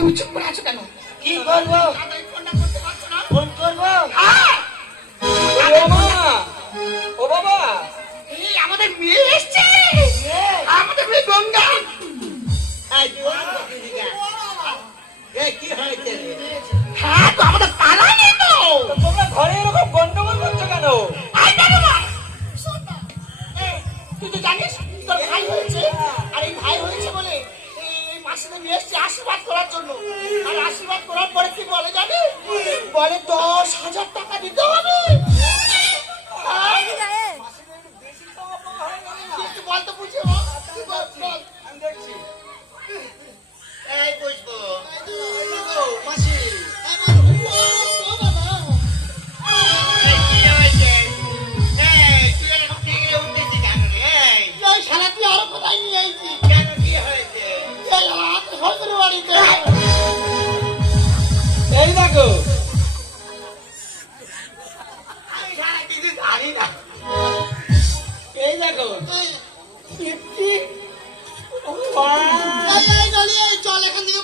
তুমি চুপ করে আছো কেন? কি করবো? ফোনটা করতে পারছো না? ফোন করবো? হ্যাঁ, ও মা, ও বাবা, এই আমাদের মেয়ে এসছে। আমাদের মেয়ে গঙ্গা। কি হয়েছে রে? হ্যাঁ, তো আমাদের পাড়ায় নেই তো। তো তোমরা ঘরে এরকম গন্ডগোল করছো কেন? আয় না বাবা, শোন না। এই, তুই তো জানিস তোর ভাই হয়েছে, আর এই ভাই হয়েছে বলে এই মাসিতে নিয়ে এসছে আশীর্বাদ করার জন্য। আর আশীর্বাদ করার পরে কি বলে জানিস? বলে 10,000 টাকা দিতে হবে। একটু বল তো বুঝিয়ে বল। তুই বল, বল। আমি দেখছি। এই বুঝবো মাসি, ও বাবা, কি হয়েছে? তুই এরকম টিকে উঠতেছি কেন রে? এই শালা তুই আরো কোথায় নিয়ে আইছিস? কেন কি হয়েছে? এই আমার শ্বশুর বাড়িতে। এই দেখো, আমি সারা কিছু জানি না। এই দেখো, এই, এই, চল এখান থেকে